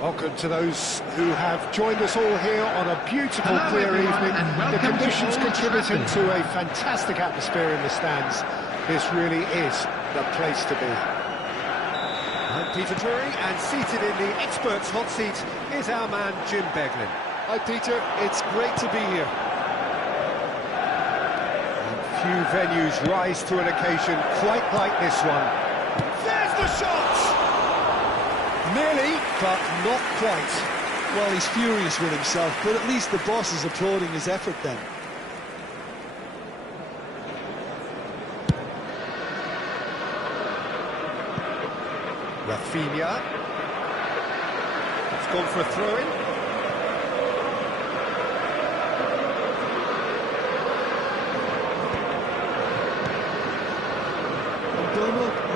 Welcome to those who have joined us all here on a beautiful, clear evening. The conditions contributing to a fantastic atmosphere in the stands. This really is the place to be. I'm Peter Drury, and seated in the experts' hot seat is our man Jim Beglin. Hi Peter, it's great to be here. And few venues rise to an occasion quite like this one. There's the shot! Nearly, but not quite. Well, he's furious with himself, but at least the boss is applauding his effort then. Rafinha. It's gone for a throw-in.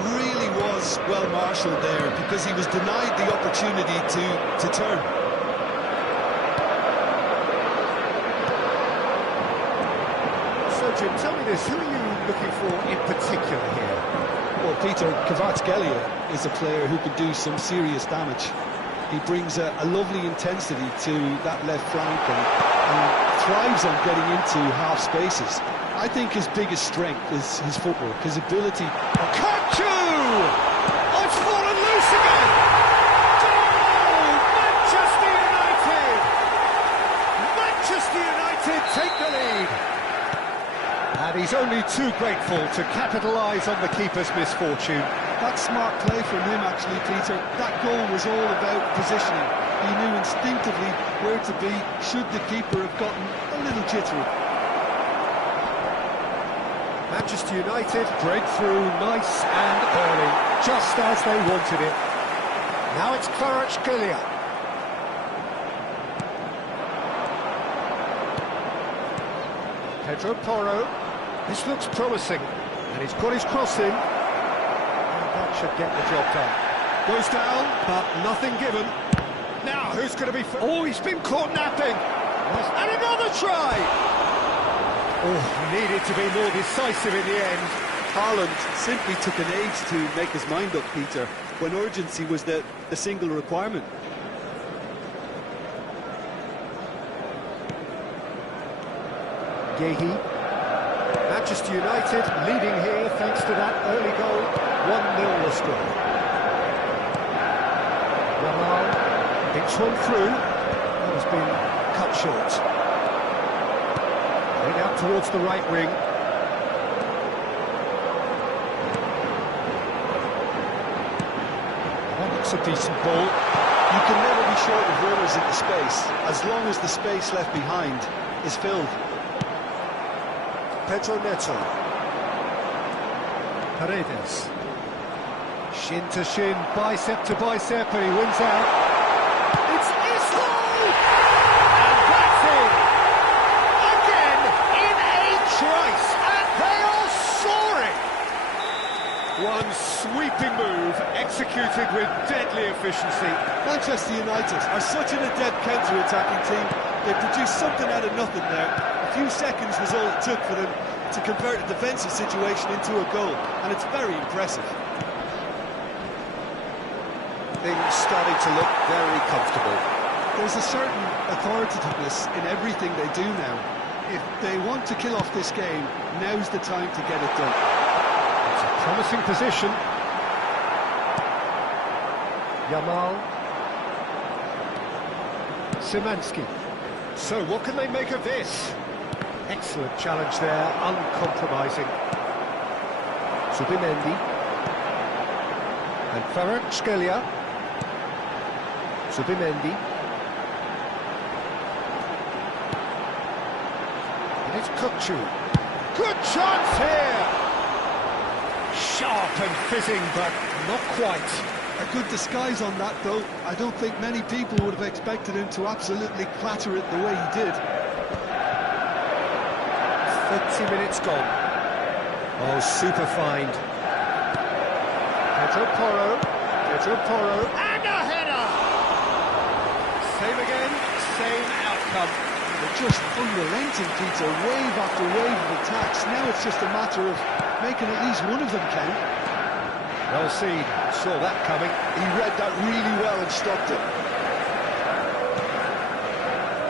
Really was well marshalled there because he was denied the opportunity to turn. So Jim, tell me this, who are you looking for in particular here? Well, Peter, Kvaratskhelia is a player who can do some serious damage. He brings a lovely intensity to that left flank and thrives on getting into half spaces. I think his biggest strength is his footwork, his ability. Capim! Oh, it's fallen loose again! Oh, Manchester United! Manchester United take the lead! And he's only too grateful to capitalise on the keeper's misfortune. That's smart play from him, actually, Peter. That goal was all about positioning. He knew instinctively where to be should the keeper have gotten a little jittery. Manchester United break through nice and early, just as they wanted it. Now it's Kvaratskhelia. Pedro Porro. This looks promising, and he's got his cross in. And that should get the job done. Goes down, but nothing given. Now, who's going to be... Oh, he's been caught napping. And another try! Oh, needed to be more decisive in the end. Haaland simply took an age to make his mind up, Peter, when urgency was the single requirement. Gehi. Manchester United leading here thanks to that early goal. 1-0 the score. Yamal picks one through. That has been cut short. Heading out towards the right wing. That looks a decent ball. You can never be short of runners in the space, as long as the space left behind is filled. Pedro Neto. Paredes. Shin to shin, bicep to bicep, and he wins out. It's Isco! And that's it! Again, in a trice, and they are soaring! One sweeping move, executed with deadly efficiency. Manchester United are such an adept counter-attacking team. They produced something out of nothing there. A few seconds was all it took for them to convert a defensive situation into a goal, and it's very impressive. Things starting to look very comfortable. There's a certain authoritativeness in everything they do now. If they want to kill off this game, now's the time to get it done. It's a promising position. Yamal. Szymanski. So what can they make of this? Excellent challenge there, uncompromising. Zubimendi. And Kvaratskhelia. Zubimendi. And it's Kukçu. Good chance here! Sharp and fizzing, but not quite. A good disguise on that, though. I don't think many people would have expected him to absolutely clatter it the way he did. 30 minutes gone. Oh, super find. Pedro Porro, and a header! Same again, same outcome. They're just unrelenting, Peter, wave after wave of attacks. Now it's just a matter of making at least one of them count. Well seen, saw that coming. He read that really well and stopped it.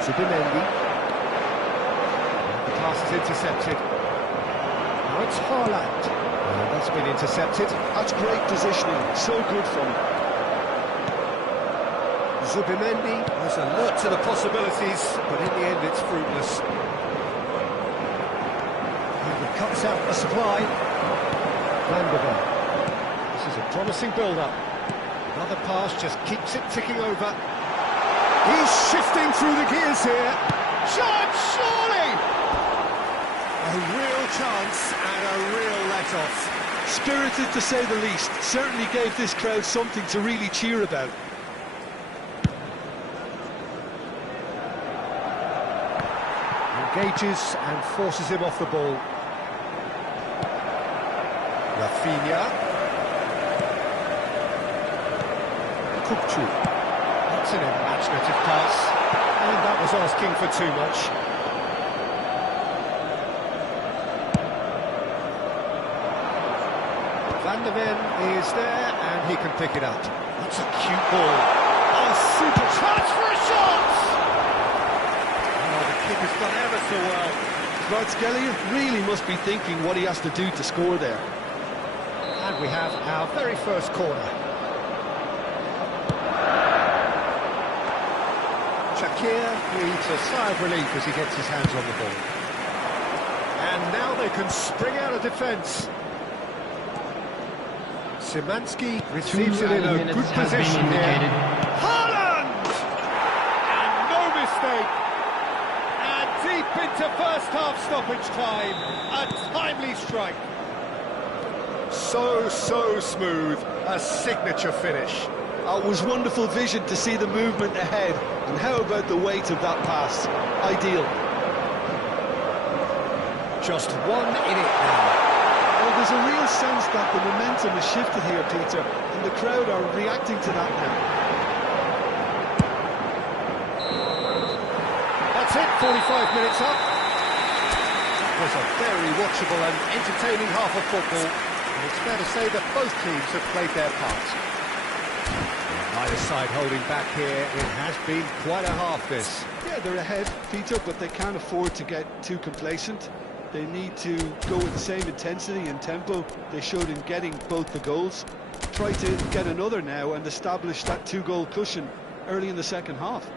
Zubimendi. The pass is intercepted. Now it's Haaland. That's been intercepted. That's great positioning, so good from him. Zubimendi was alert to the possibilities, but in the end it's fruitless. He cuts out the supply. Van der Ven. This is a promising build-up. Another pass just keeps it ticking over. He's shifting through the gears here. Chance, surely! A real chance and a real let-off. Spirited to say the least. Certainly gave this crowd something to really cheer about. Engages and forces him off the ball. Rafinha. Kupchu. That's an imaginative pass, and that was asking for too much. Van der Ven is there, and he can pick it up. That's a cute ball. Oh, super chance for a shot! Oh, the kick has done ever so well. Kvaratskhelia really must be thinking what he has to do to score there. And we have our very first corner. Shakir breathes a sigh of relief as he gets his hands on the ball. And now they can spring out of defence. Szymanski receives it in a good position here. Haaland! And no mistake! And deep into first half stoppage time. A timely strike. So smooth. A signature finish. It was wonderful vision to see the movement ahead. And how about the weight of that pass? Ideal. Just one in it now. Well, there's a real sense that the momentum has shifted here, Peter, and the crowd are reacting to that now. That's it, 45 minutes up. That was a very watchable and entertaining half of football. And it's fair to say that both teams have played their part. Neither side holding back here. It has been quite a half, this. Yeah, they're ahead, Peter, but they can't afford to get too complacent. They need to go with the same intensity and tempo they showed in getting both the goals. Try to get another now and establish that two-goal cushion early in the second half.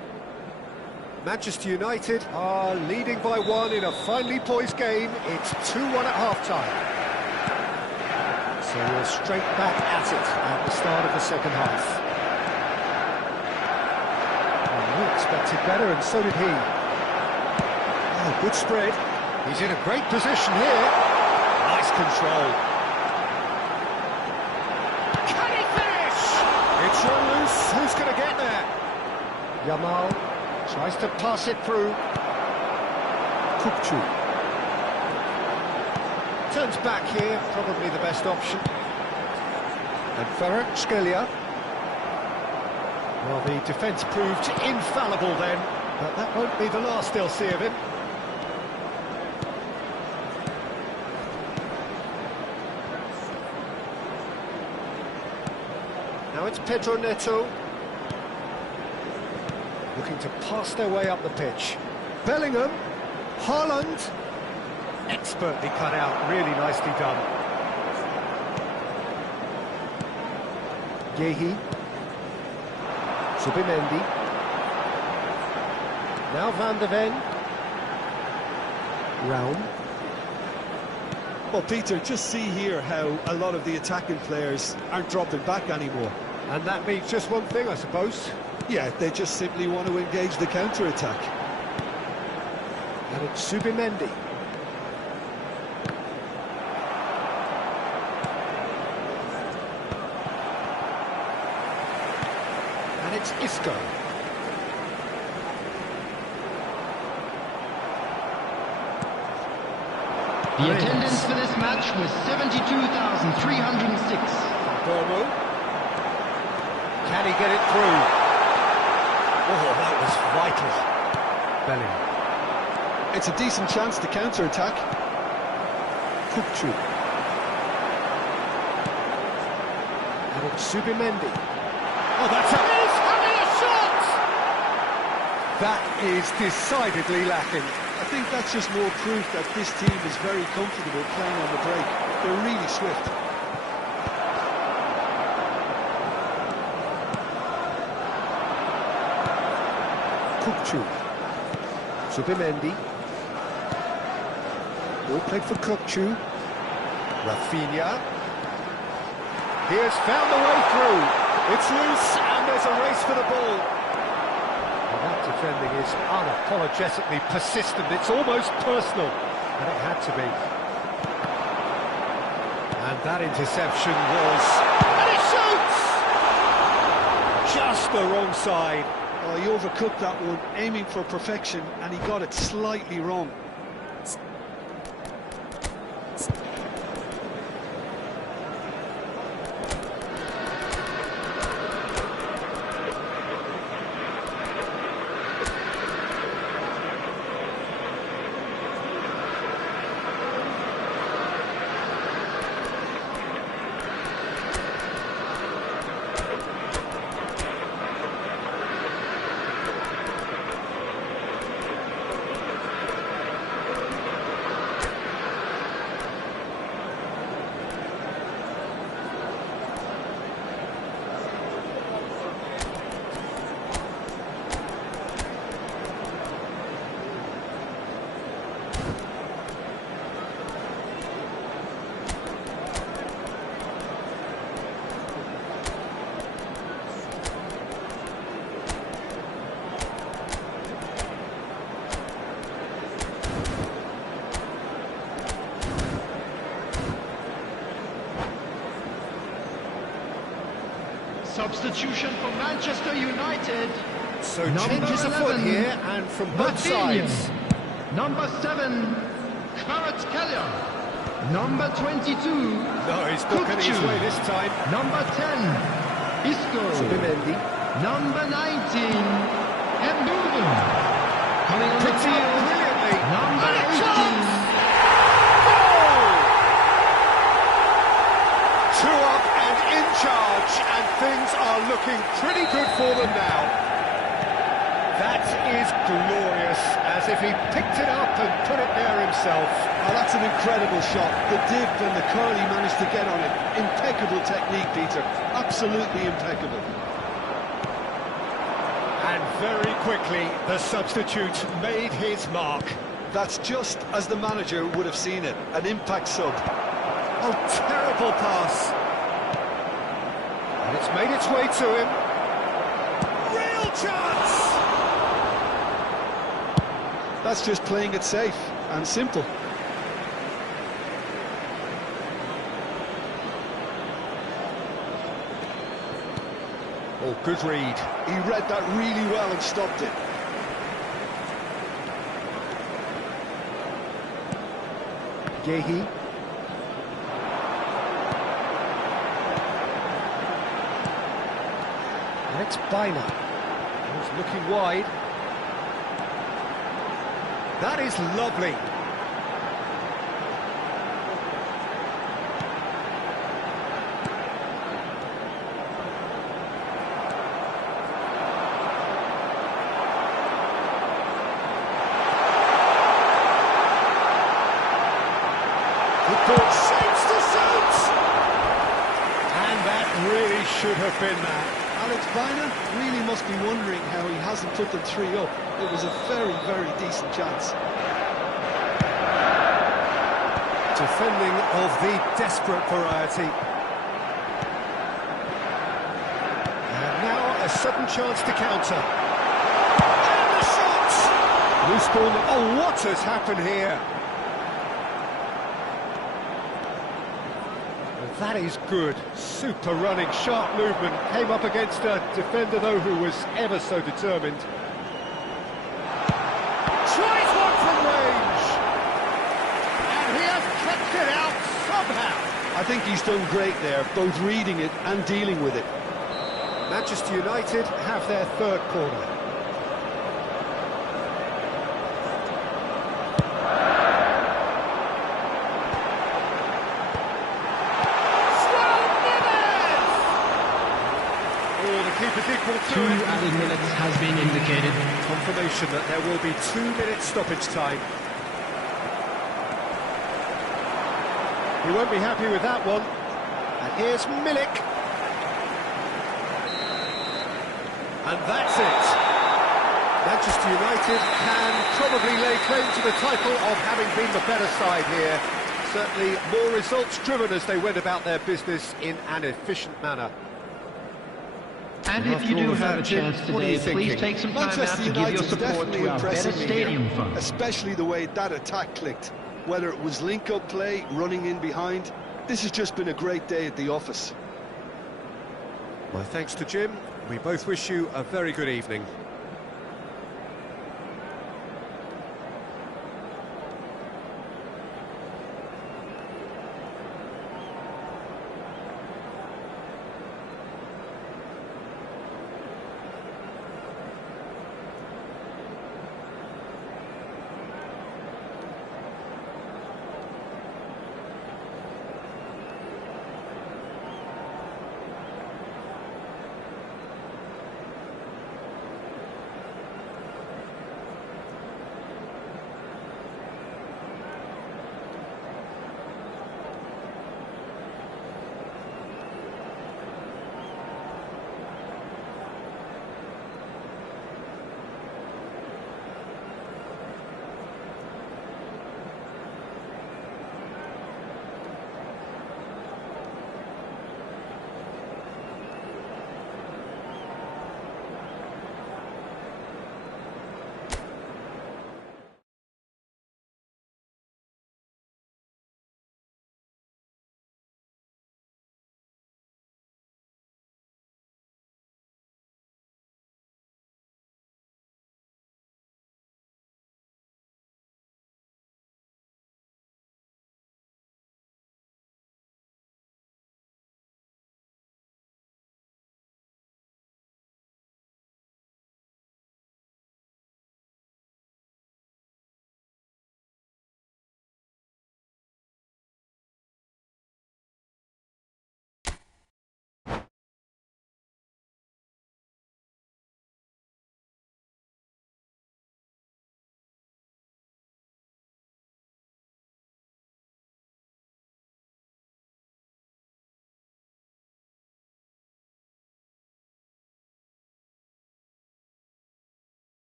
Manchester United are leading by one in a finely poised game. It's 2-1 at half-time. So we're straight back at it at the start of the second half. We expected better, and so did he. Oh, good spread. He's in a great position here. Nice control. Can he finish? It's run loose. Who's going to get there? Yamal tries to pass it through. Kupchu. Turns back here, probably the best option. And Kvaratskhelia. Well, the defence proved infallible then, but that won't be the last they'll see of him. Now it's Pedro Neto. Looking to pass their way up the pitch. Bellingham. Haaland. Expertly cut out, really nicely done. Yehi. Zubimendi. Now Van der Ven. Raum. Well, Peter, just see here how a lot of the attacking players aren't dropping back anymore. And that means just one thing, I suppose. Yeah, they just simply want to engage the counter-attack. And it's Zubimendi. And it's Isco. The attendance for this match was 72,306. Burmo. Can he get it through? Oh, that was vital. Bellingham. It's a decent chance to counter-attack. Kupchu. And it's Zubimendi. Oh, that's a... He's having a shot! That is decidedly lacking. I think that's just more proof that this team is very comfortable playing on the break. They're really swift. Kukçu. Subimendi. Ball played for Kukçu. Rafinha. He has found the way through. It's loose and there's a race for the ball. And that defending is unapologetically persistent. It's almost personal. And it had to be. And that interception was... And he shoots! Just the wrong side. Oh, he overcooked that one, aiming for perfection, and he got it slightly wrong. Substitution for Manchester United. So Number changes afoot 11, here and from both Martinez. sides. Number 7, Kvaratskhelia. Number 22, No, he's not getting his Kukçu. way this time. Number 10, Isco. Subimendi. Number 19, Mbubu. Coming on the Picked up field, brilliantly. number And a 18. chance! Goal! 2 up and in charge, and things are looking pretty good for them now. That is glorious, as if he picked it up and put it there himself. Oh, that's an incredible shot. The dip and the curl he managed to get on it. Impeccable technique, Peter. Absolutely impeccable. And very quickly, the substitute made his mark. That's just as the manager would have seen it. An impact sub. Oh, terrible pass. And it's made its way to him. Real chance! That's just playing it safe and simple. Oh, good read. He read that really well and stopped it. Gehi. And it's Bina. He's looking wide. That is lovely. The ball seems to suit. And that really should have been that. Alex Bina really must be wondering how he hasn't put them 3 up. It was a very, very decent chance. Defending of the desperate variety. And now a sudden chance to counter. And the shot! Loose ball. Oh, what has happened here? That is good. Super running, sharp movement. Came up against a defender, though, who was ever so determined. Tries one from range! And he has kept it out somehow. I think he's done great there, both reading it and dealing with it. Manchester United have their third corner. Keeper's equal 2 added minutes has been indicated. Confirmation that there will be 2 minutes stoppage time. He won't be happy with that one. And here's Milik. And that's it. Manchester United can probably lay claim to the title of having been the better side here. Certainly more results driven as they went about their business in an efficient manner. And if you do have a chance today, please take some time out Manchester to give your United's support definitely to our better impressing me stadium here, fund. especially the way that attack clicked. Whether it was link-up play, running in behind, this has just been a great day at the office. My thanks to Jim. We both wish you a very good evening.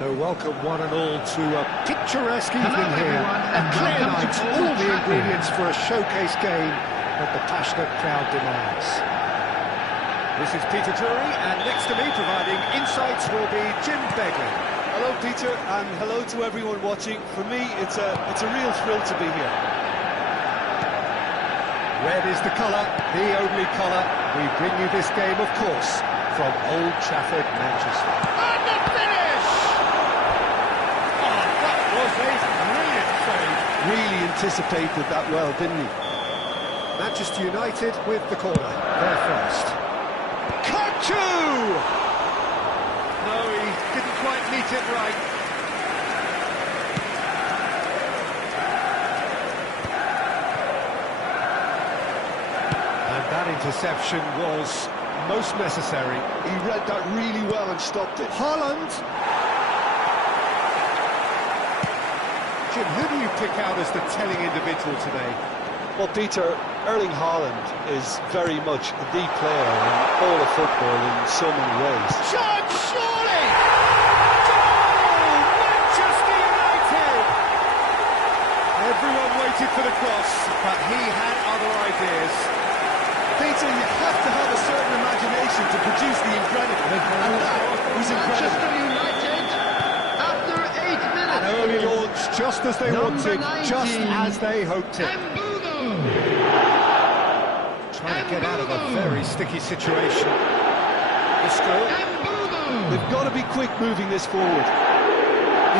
So welcome one and all to a picturesque evening here. A clear night, all the ingredients for a showcase game that the passionate crowd demands. This is Peter Drury, and next to me providing insights will be Jim Begley. Hello, Peter, and hello to everyone watching. For me, it's a real thrill to be here. Red is the colour, the only colour. We bring you this game, of course, from Old Trafford, Manchester. And the finish! Oh, that was a brilliant save. Really anticipated that well, didn't he? Manchester United with the corner. They're first. Capim! No, he didn't quite meet it right. And that interception was most necessary. He read that really well and stopped it. Haaland! Jim, who do you pick out as the telling individual today? Well, Peter, Erling Haaland is very much the player in all of football in so many ways. Shot, surely! Goal! Manchester United! Everyone waited for the cross, but he had other ideas. Peter, you have to have a certain imagination to produce the incredible, and that was incredible. Manchester United, after 8 minutes. An early launch, just as they Number wanted, 19. just as they hoped it. Trying to get out of a very sticky situation. Isco. They've got to be quick moving this forward.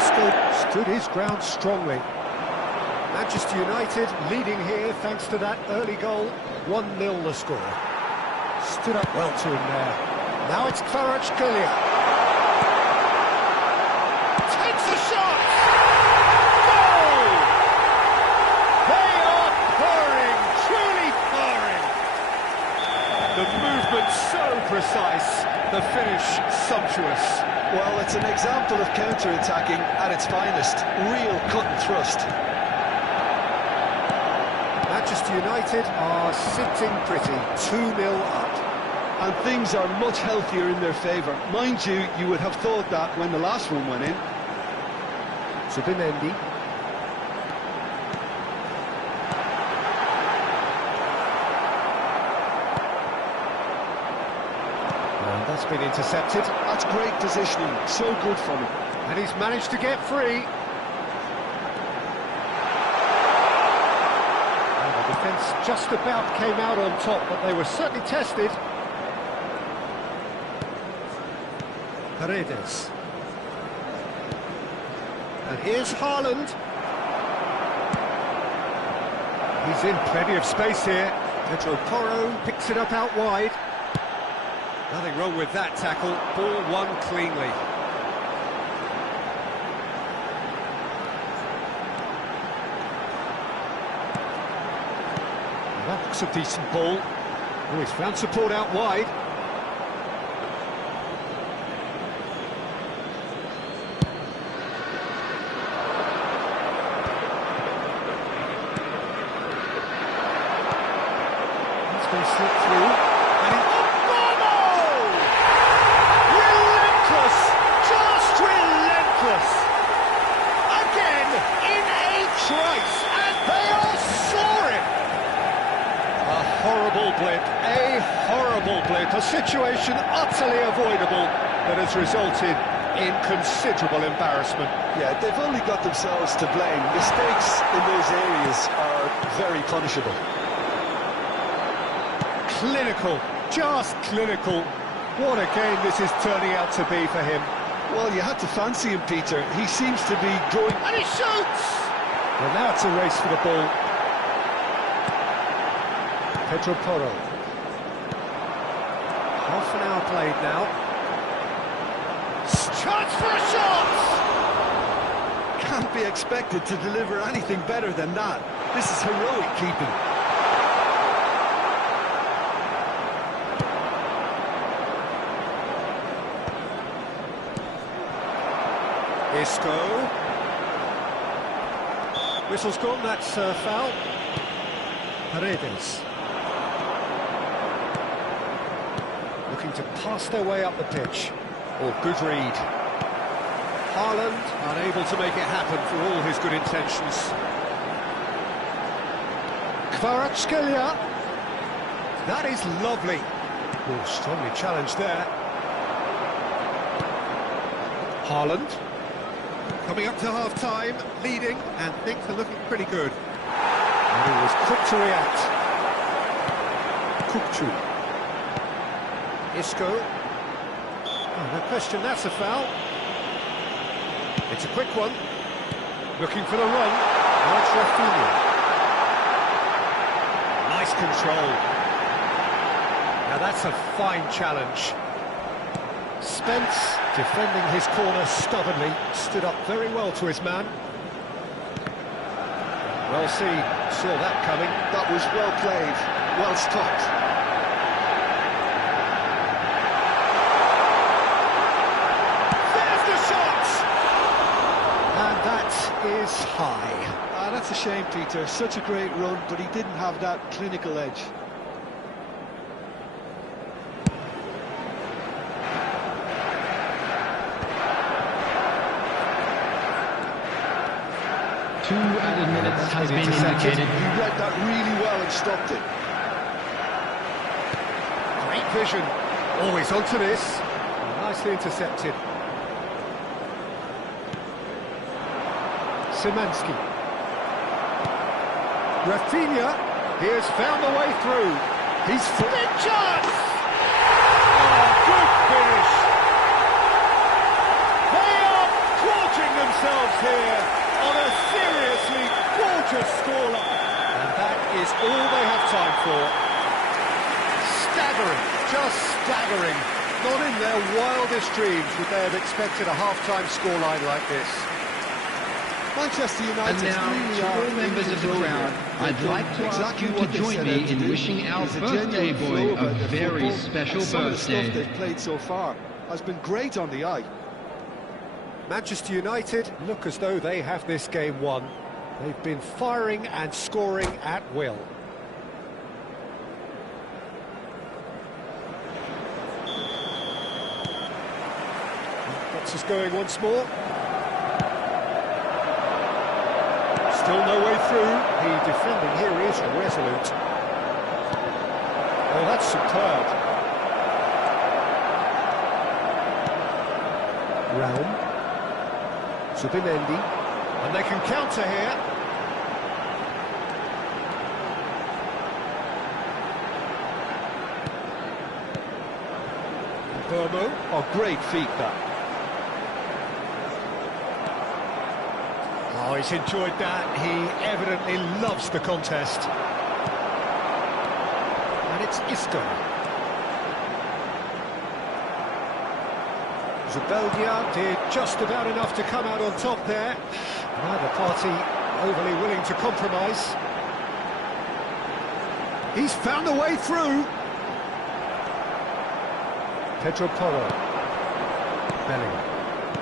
Isco stood his ground strongly. Manchester United leading here thanks to that early goal. 1-0 the score. Stood up well to him there. Now it's Kvaratskhelia. Takes a shot! Goal! They are purring, truly purring. The movement so precise, the finish sumptuous. Well, it's an example of counter-attacking at its finest. Real cut and thrust. Manchester United are sitting pretty, 2-0 up. And things are much healthier in their favour. Mind you, you would have thought that when the last one went in. Zubimendi. And that's been intercepted. That's great positioning, so good from him. And he's managed to get free. And the defence just about came out on top, but they were certainly tested. Paredes. And here's Haaland. He's in plenty of space here. Pedro Porro picks it up out wide. Nothing wrong with that tackle. Ball won cleanly. That looks a decent ball. Oh, he's found support out wide. Going to slip through, and he... Oh, relentless, just relentless. Again, in a trice, and they are soaring. A horrible blip, a situation utterly avoidable that has resulted in considerable embarrassment. Yeah, they've only got themselves to blame. Mistakes in those areas are very punishable. Clinical, just clinical. What a game this is turning out to be for him. Well, you had to fancy him, Peter. He seems to be growing... And he shoots! Well, now it's a race for the ball. Pedro Porro. Half an hour played now. Chance for a shot! Can't be expected to deliver anything better than that. This is heroic keeping. Isco. Whistle's gone, that's foul. Paredes. Looking to pass their way up the pitch. Oh, good read. Haaland unable to make it happen for all his good intentions. Kvaratskhelia. That is lovely. Oh, strongly challenged there. Haaland. Coming up to half-time, leading, and things are looking pretty good. And he was quick to react. Kukçu. Isco. Oh, no question, that's a foul. It's a quick one. Looking for the run. Now it's Rafinha. Nice control. Now that's a fine challenge. Spence, defending his corner stubbornly, stood up very well to his man. Well, saw that coming. That was well played, well stopped. There's the shot! And that is high. Ah, that's a shame, Peter. Such a great run, but he didn't have that clinical edge. Two added minutes has been indicated. He read that really well and stopped it. Great vision. Always onto this. Nicely intercepted. Szymanski. Rafinha. He has found a way through. He's big chance! Oh, good finish! They are gorging themselves here on a seriously gorgeous scoreline. And that is all they have time for. Staggering, just staggering. Not in their wildest dreams would they have expected a half-time scoreline like this. Manchester United And now, really to are all members of the crowd, I'd like to ask you to join me in wishing our birthday boy a very special some of the birthday. stuff they've played so far has been great on the eye. Manchester United look as though they have this game won. They've been firing and scoring at will. Gets us going once more. Still no way through. The defending here is resolute. Oh, that's superb. Realm. Zubimendi. And they can counter here. Burmo. Oh, great feet, that. Oh, he's enjoyed that. He evidently loves the contest. And it's Isco. Zubeldia did just about enough to come out on top there. Neither party overly willing to compromise. He's found a way through. Pedro Porro. Bellingham.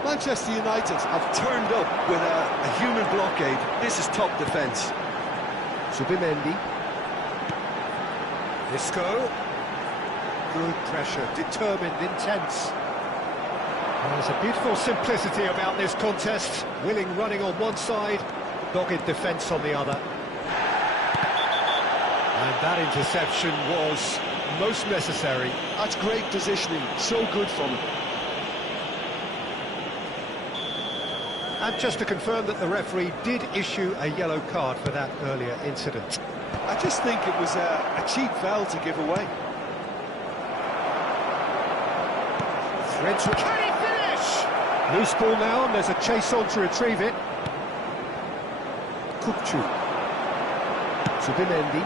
Manchester United have turned up with a human blockade. This is top defence. Zubimendi. Isco. Good pressure, determined, intense. There's a beautiful simplicity about this contest. Willing running on one side, dogged defence on the other. And that interception was most necessary. That's great positioning, so good from him. And just to confirm that the referee did issue a yellow card for that earlier incident. I just think it was a cheap foul to give away. Threads. Can he finish? Loose ball now, and there's a chase on to retrieve it. Kupchu. Zubimendi.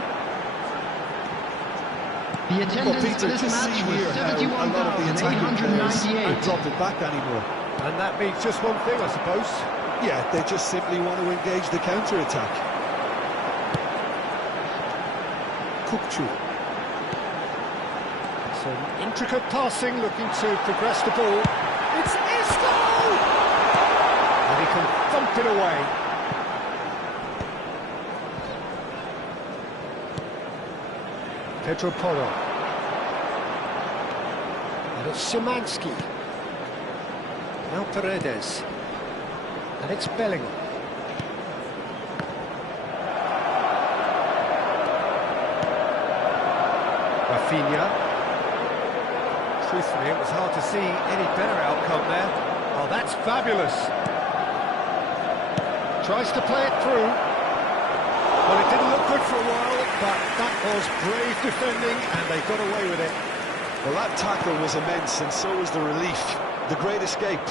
The attendance for this match was 71,898. Dropped it back anymore. And that means just one thing, I suppose. Yeah, they just simply want to engage the counter-attack. Kupchu. Some intricate passing, looking to progress the ball. It's Isco! And he can thump it away. Pedro Porro. And it's Szymanski. Now Paredes. And it's Bellingham. Rafinha. Truthfully, it was hard to see any better outcome there. Oh, that's fabulous. Tries to play it through. Well, it didn't look good for a while, but that was brave defending, and they got away with it. Well, that tackle was immense, and so was the relief. The great escape.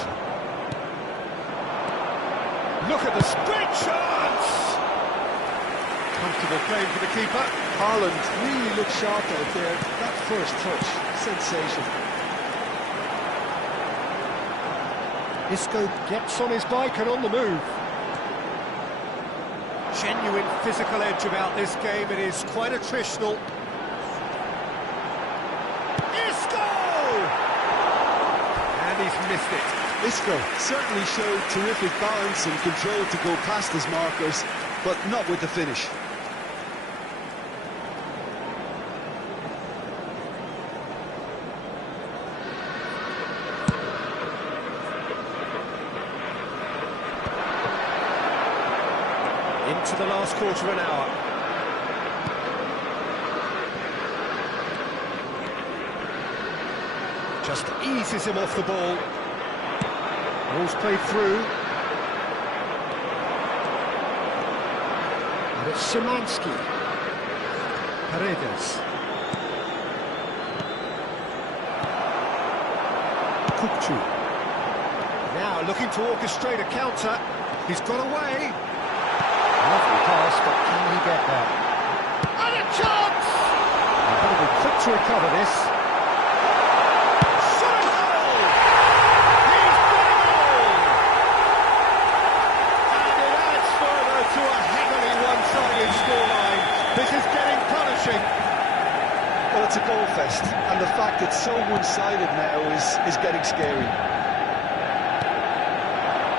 Look at the sprint chance! Comfortable claim for the keeper. Haaland really looked sharp out there. That first touch, sensation. Isco gets on his bike and on the move. Genuine physical edge about this game. It is quite attritional. Isco! And he's missed it. Isco certainly showed terrific balance and control to go past his markers, but not with the finish. Into the last quarter of an hour. Just eases him off the ball. Ball's played through. And it's Szymanski. Paredes. Kukçu. Now looking to orchestrate a counter. He's got away. Lovely pass, but can he get there? And a chance! He's got to be quick to recover this. Shot a goal! He's got it all! And it adds further to a heavily one-sided scoreline. This is getting punishing. Well, it's a goal fest, and the fact it's so one-sided now is getting scary.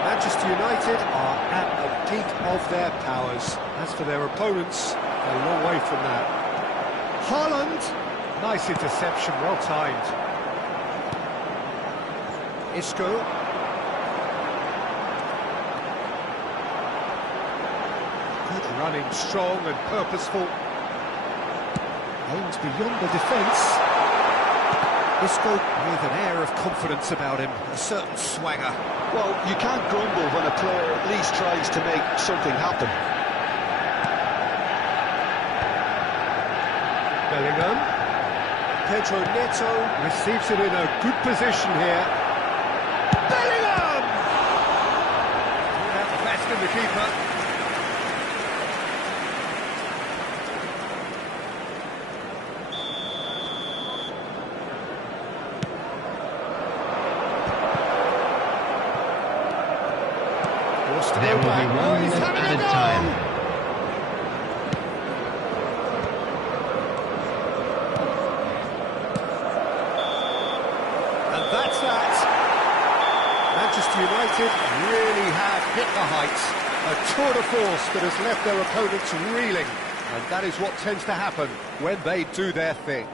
Manchester United are at the peak of their powers. As for their opponents, they're a long way from that. Haaland, nice interception, well timed. Isco. Good running, strong and purposeful. Aims beyond the defence. Isco with an air of confidence about him, a certain swagger. Well, you can't grumble when a player at least tries to make something happen. Bellingham. Pedro Neto receives it in a good position here. Bellingham! At the best in the keeper. There will be 1 minute added time. And that's that. Manchester United really have hit the heights. A tour de force that has left their opponents reeling. And that is what tends to happen when they do their thing.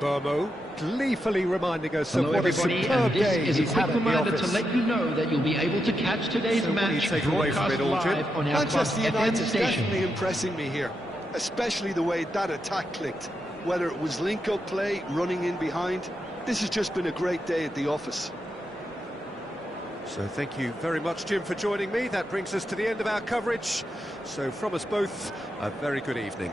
Burmo gleefully reminding us Hello of what a everybody, superb and this game is a he's quick had at the reminder to office. let you know that you'll be able to catch today's So what do you match take away from broadcast it all, Jim? live on our Manchester Club FM United's station. definitely impressing me here, especially the way that attack clicked. Whether it was link-up play, running in behind, this has just been a great day at the office. So thank you very much, Jim, for joining me. That brings us to the end of our coverage. So from us both, a very good evening.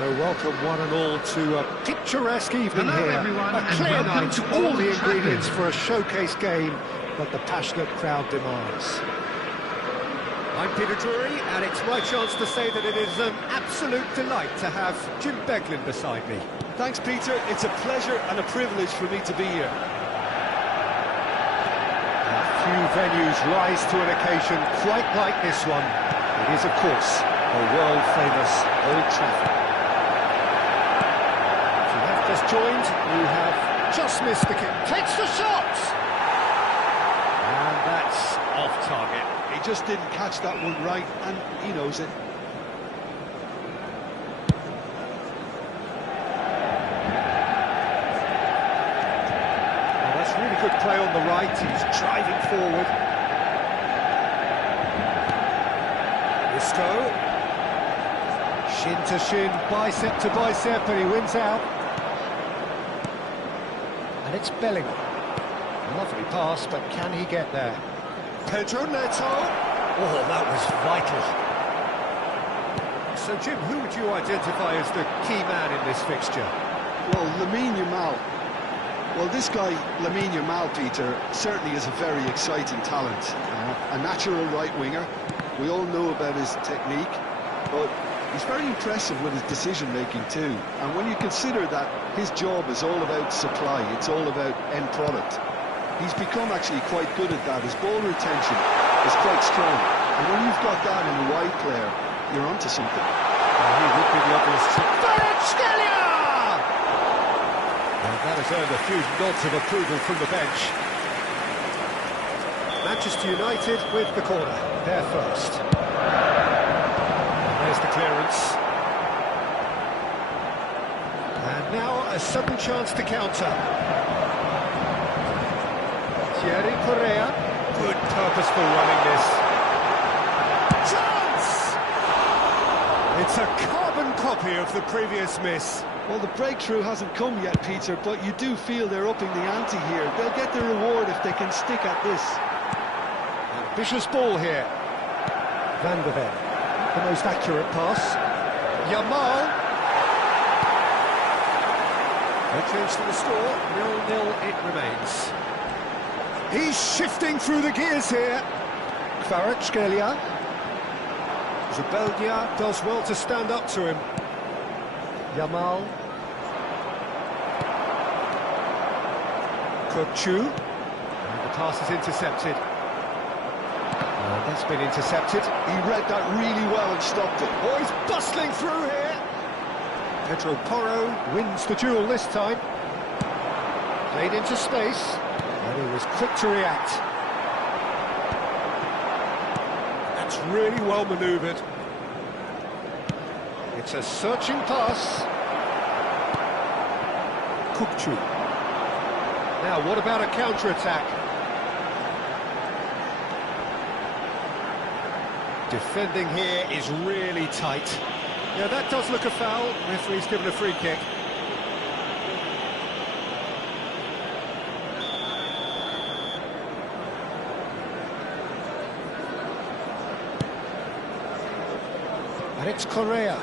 So welcome one and all to a picturesque evening Hello, here. everyone, A and clear welcome night, to all Old the Trafford. ingredients for a showcase game that the passionate crowd demands. I'm Peter Drury, and it's my chance to say that it is an absolute delight to have Jim Beglin beside me. Thanks, Peter. It's a pleasure and a privilege for me to be here. Few venues rise to an occasion quite like this one. It is, of course, a world-famous Old Trafford. If you have just joined, you have just missed the kick. Takes the shot! And that's off target. He just didn't catch that one right, and he knows it. Well, that's really good play on the right. He's driving forward. Isco. Shin to shin, bicep to bicep, and he wins out. And it's Bellingham. Lovely pass, but can he get there? Pedro Neto. Oh, that was vital. So, Jim, who would you identify as the key man in this fixture? Well, Lamine Yamal. Well, this guy, Lamine Yamal, Peter, certainly is a very exciting talent. A natural right-winger. We all know about his technique, but he's very impressive with his decision-making too. And when you consider that his job is all about supply, it's all about end product, he's become actually quite good at that. His ball retention is quite strong. And when you've got that in a wide player, you're onto something. He would be the obvious choice. And that has earned a few nods of approval from the bench. Manchester United with the corner. They're first. There's the clearance. And now a sudden chance to counter. Thierry Correa. Good purposeful running this. Chance! It's a carbon copy of the previous miss. Well, the breakthrough hasn't come yet, Peter, but you do feel they're upping the ante here. They'll get the reward if they can stick at this. Ambitious ball here. Van der Ven, the most accurate pass. Yamal. No change to the score, 0-0 it remains. He's shifting through the gears here. Kvaratskhelia. Zubeldia does well to stand up to him. Yamal. Kukçu. And the pass is intercepted. That's been intercepted. He read that really well and stopped it. Oh, he's bustling through here. Pedro Porro wins the duel this time. Played into space, and he was quick to react. That's really well manoeuvred. It's a searching pass. Kukçu. Now, what about a counter-attack? Defending here is really tight. Yeah, that does look a foul. Referee's given a free kick. And it's Correa.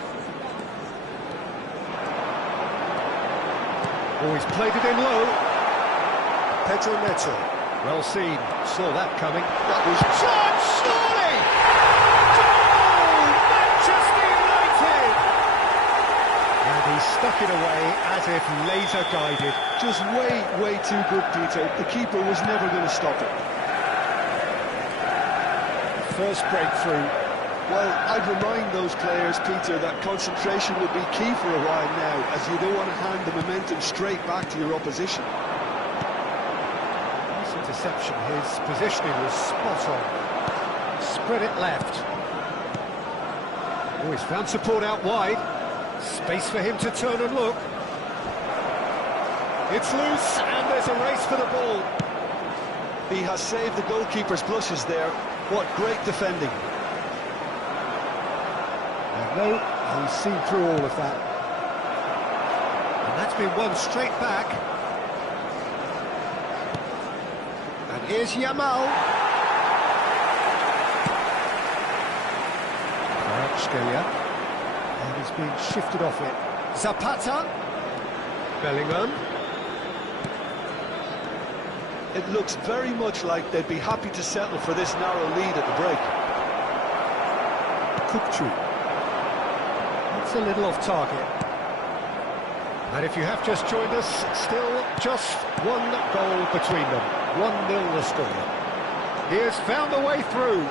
Oh, he's played it in low. Pedro Neto. Well seen. Saw that coming. That was chance, surely! Goal! Manchester United! And he stuck it away as if laser-guided. Just way too good, Peter. The keeper was never going to stop it. First breakthrough. Well, I'd remind those players, Peter, that concentration will be key for a while now, as you don't want to hand the momentum straight back to your opposition. Nice interception. His positioning was spot on. Spread it left. Oh, he's found support out wide. Space for him to turn and look. It's loose, and there's a race for the ball. He has saved the goalkeeper's blushes there. What great defending. No, he's seen through all of that. And that's been won straight back. And here's Yamal. Kvaratskhelia. And He's been shifted off it. Zapata. Bellingham. It looks very much like they'd be happy to settle for this narrow lead at the break. Kupchu. That's a little off target. And if you have just joined us, still just one goal between them. 1-0 the score. He has found a way through.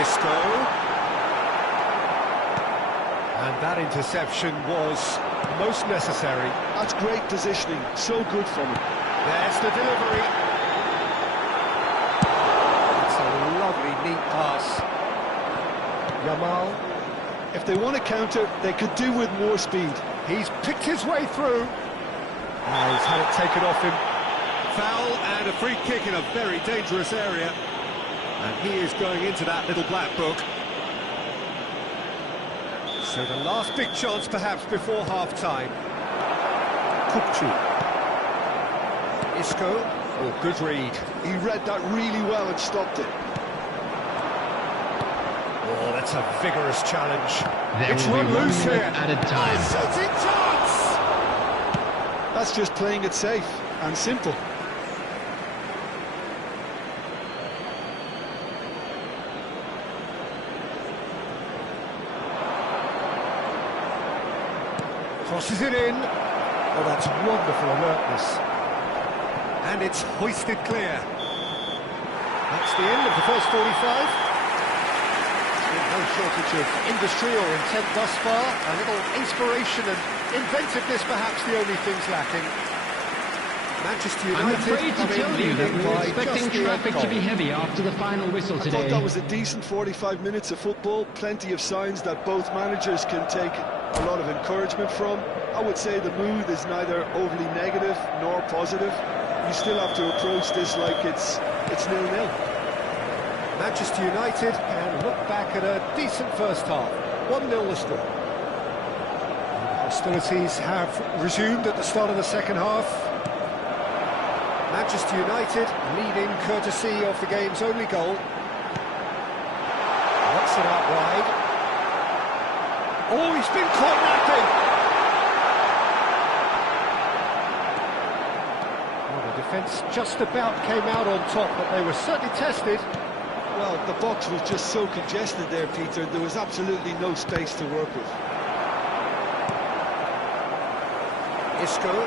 Isco. And that interception was most necessary. That's great positioning, so good from him. There's the delivery. It's a lovely, neat pass. Yamal. If they want to counter, they could do with more speed. He's picked his way through. Now he's had it taken off him. Foul and a free kick in a very dangerous area. And he is going into that little black book. So the last big chance perhaps before half-time. Kupchu. Isco. Oh, good read. He read that really well and stopped it. Oh, that's a vigorous challenge. There It's will be run 1 loose minute here. at a time. Oh, shooting chance! That's just playing it safe and simple. Crosses it in. Oh, that's wonderful alertness. And it's hoisted clear. That's the end of the first 45. No shortage of industry or intent thus far. A little inspiration and inventiveness, perhaps the only things lacking. Manchester United. I'm afraid to tell you that we're by expecting just the traffic goal. to be heavy after the final whistle I today. thought that was a decent 45 minutes of football. Plenty of signs that both managers can take a lot of encouragement from. I would say the mood is neither overly negative nor positive. You still have to approach this like it's 0-0. Manchester United can look back at a decent first half. 1-0 the score. Hostilities have resumed at the start of the second half. Manchester United leading courtesy of the game's only goal. Knocks it out wide. Oh, he's been caught napping! Well, the defence just about came out on top, but they were certainly tested. Well, the box was just so congested there, Peter. There was absolutely no space to work with. Isco.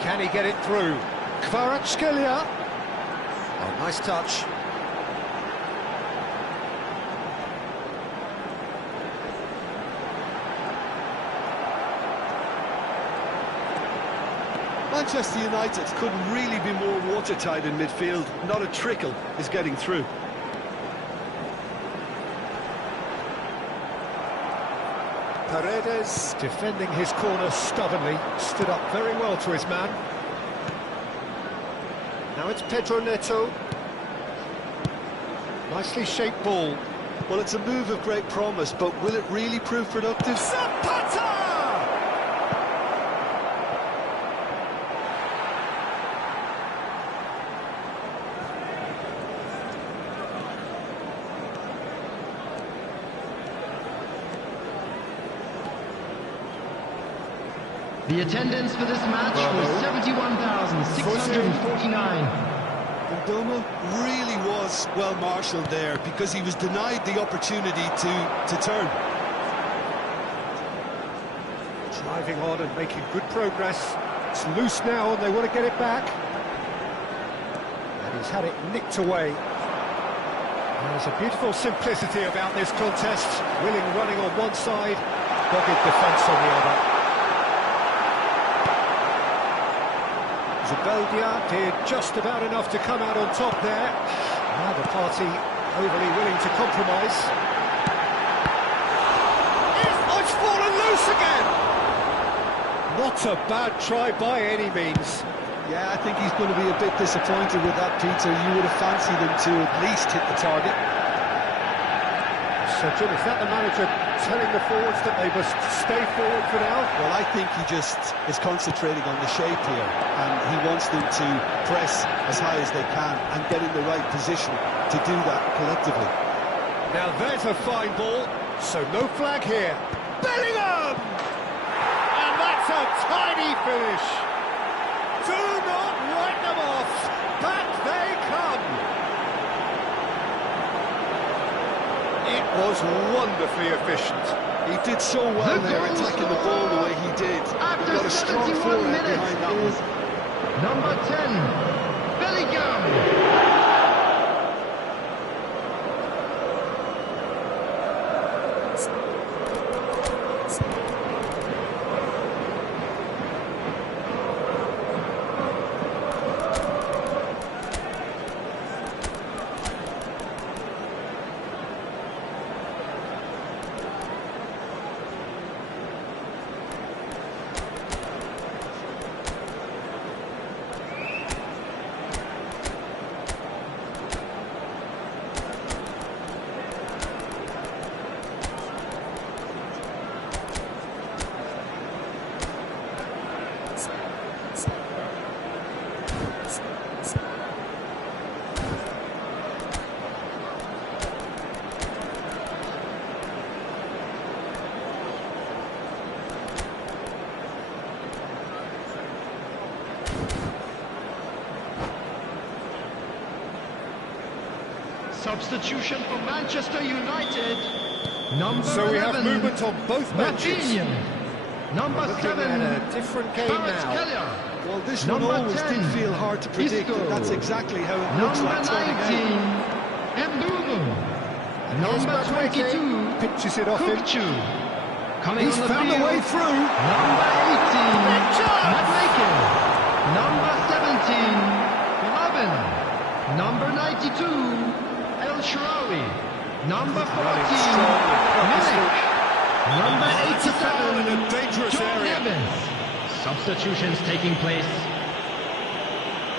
Can he get it through? Kvaratskhelia. Oh, nice touch. Manchester United couldn't really be more watertight in midfield. Not a trickle is getting through. Paredes defending his corner stubbornly, stood up very well to his man. Now it's Pedro Neto. Nicely shaped ball. Well, it's a move of great promise, but will it really prove productive? Zapata! The attendance for this match was 71,649. Ndoma really was well marshalled there because he was denied the opportunity to turn. Driving on and making good progress. It's loose now and they want to get it back. And he's had it nicked away. There's a beautiful simplicity about this contest. Willing running on one side, dogged defence on the other. Zubeldia did just about enough to come out on top there. Neither party overly willing to compromise. Oh, it's fallen loose again! Not a bad try by any means. Yeah, I think he's going to be a bit disappointed with that, Peter. You would have fancied him to at least hit the target. So, Jim, is that the manager telling the forwards that they must stay forward for now? Well, I think he just is concentrating on the shape here, and he wants them to press as high as they can and get in the right position to do that collectively. Now there's a fine ball, so no flag here. Bellingham! And that's a tiny finish. Do not write them off. Back they come. It was wonderfully efficient. He did so well there, attacking the ball the way he did. He got a strong forehand behind that one. Number 10, Bellingham. Substitution for Manchester United. Number So we 11, have movement on both benches. Raphinha. Number Looking 7, at a different game now. Kvaratskhelia. Well, this one Number always 10, did feel hard to predict, Isco. and that's exactly how it looks Number like turning 19, out. Mbulu. Here's Number Madueke. 22, Pitches it off him. Kukcu. Coming He's on the found field. a way through. Number 18, Big chance. Madueke. Number 17, Robin. Number 92, El Shaarawy. Number 14, Running strong and purposeful. Milik. Number It's a foul in a 87, dangerous John area. Evans. Substitutions taking place.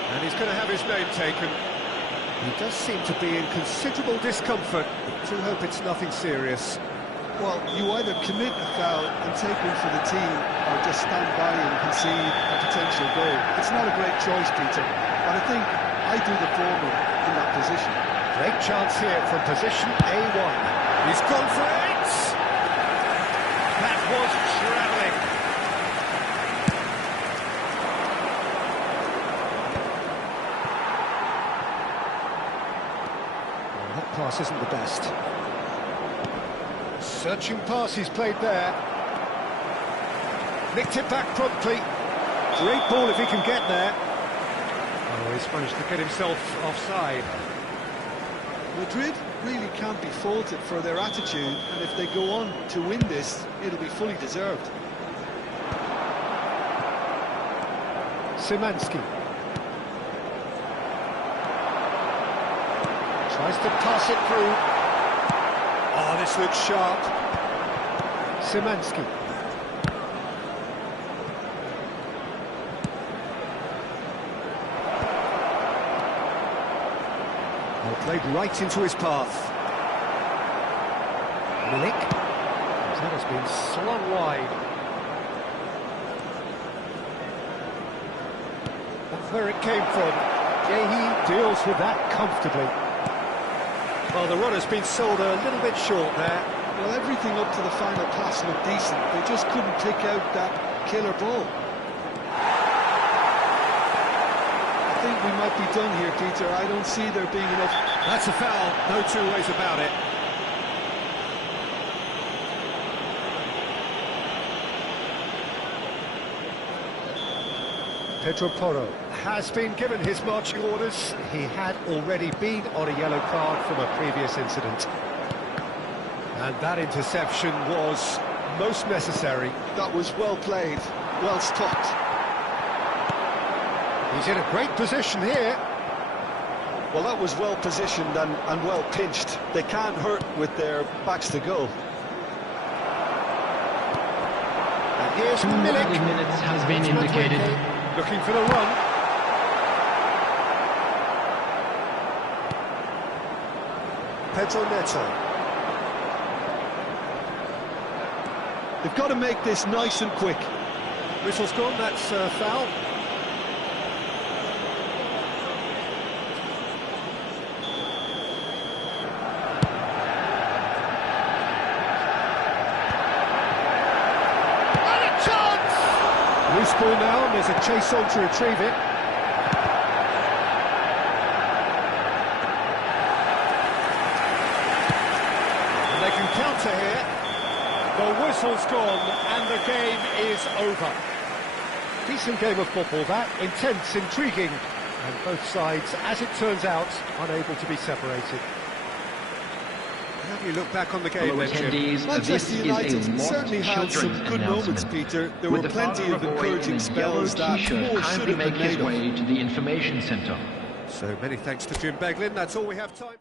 And he's going to have his name taken. He does seem to be in considerable discomfort. Do hope it's nothing serious. Well, you either commit a foul and take one for the team, or just stand by and concede a potential goal. It's not a great choice, Peter, but I think I do the former in that position. Great chance here from position A1. He's gone for it! That was travelling. Well, that pass isn't the best. Searching pass he's played there. Nicked it back promptly. Great ball if he can get there. Oh, he's managed to get himself offside. Madrid really can't be faulted for their attitude, and if they go on to win this, it'll be fully deserved. Szymanski. Tries to pass it through. Oh, this looks sharp. Szymanski. Well, played right into his path. Milik. That has been slung wide. That's where it came from. Yehi deals with that comfortably. Well, the run has been sold a little bit short there. Well, everything up to the final pass looked decent. They just couldn't pick out that killer ball. I think we might be done here, Peter. I don't see there being enough. That's a foul, no two ways about it. Pedro Porro has been given his marching orders. He had already been on a yellow card from a previous incident. And that interception was most necessary. That was well played, well stopped. He's in a great position here. Well, that was well positioned and well pinched. They can't hurt with their backs to goal. And here's 2 Milik. added minutes has been indicated. Looking for the run. Pedro Neto. They've got to make this nice and quick. Whistle's gone, that's foul. Loose ball now, and there's a chase on to retrieve it. And they can counter here. The whistle's gone, and the game is over. Decent game of football, that. Intense, intriguing, and both sides, as it turns out, unable to be separated. How do you look back on the game, Fellow attendees, Manchester United certainly had some good moments, Peter. There were plenty of encouraging spells that more should have been made his way to the information centre. So many thanks to Jim Beglin. That's all we have time.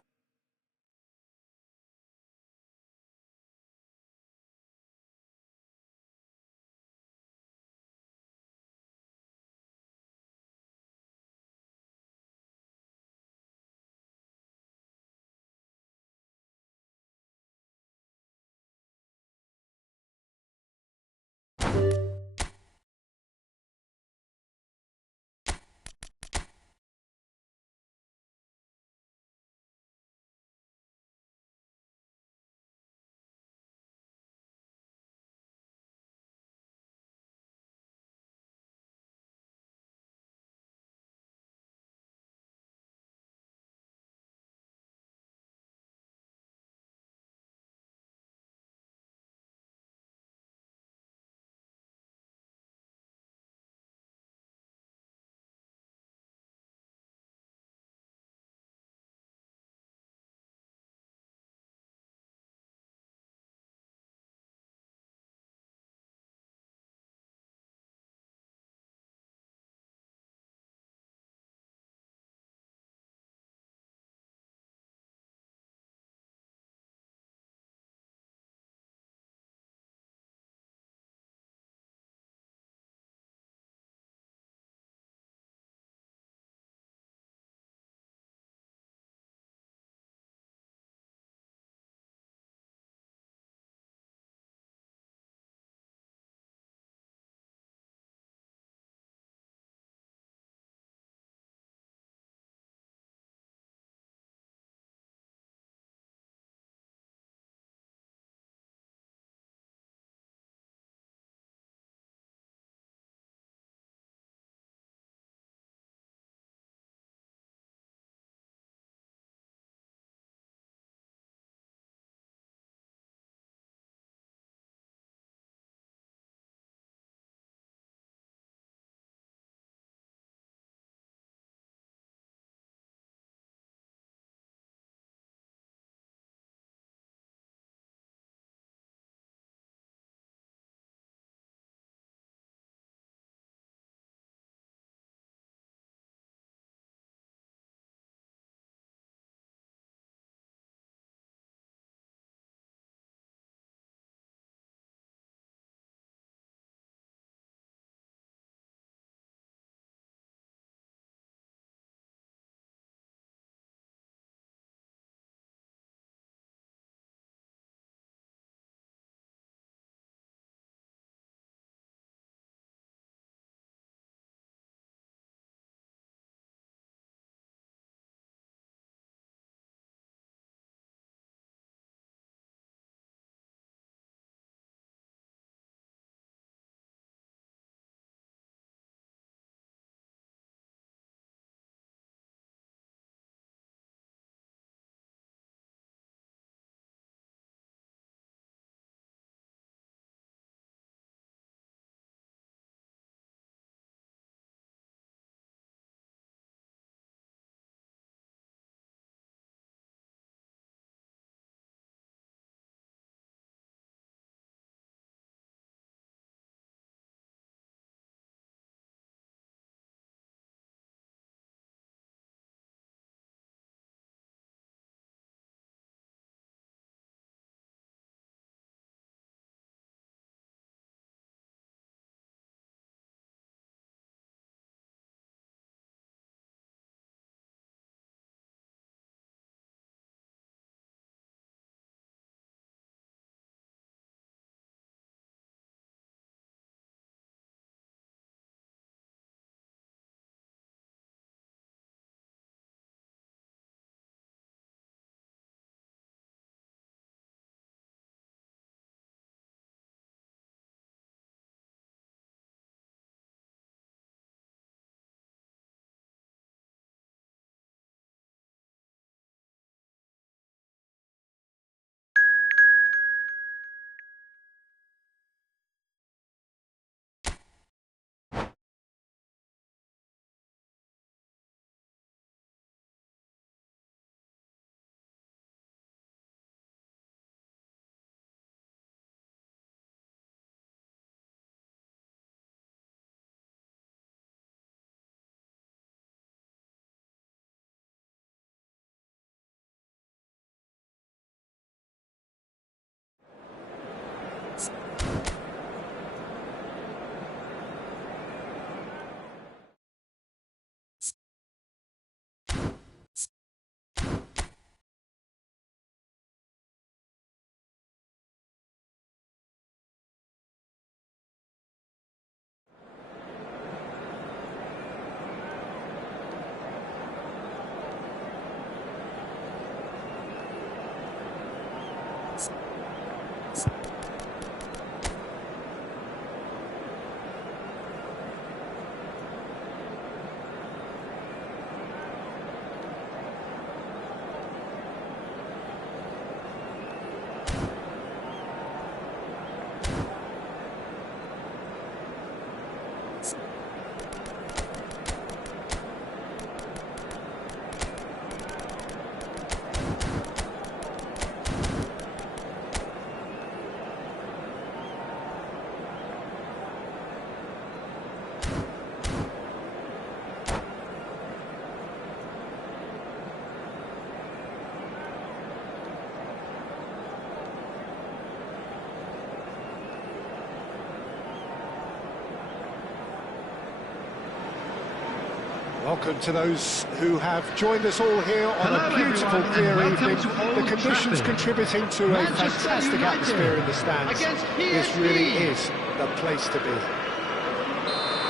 Welcome to those who have joined us all here on Hello a beautiful everyone, clear and welcome evening. to Old The conditions Trafford. contributing to a Manchester fantastic United atmosphere in the stands. against This PSV. really is the place to be.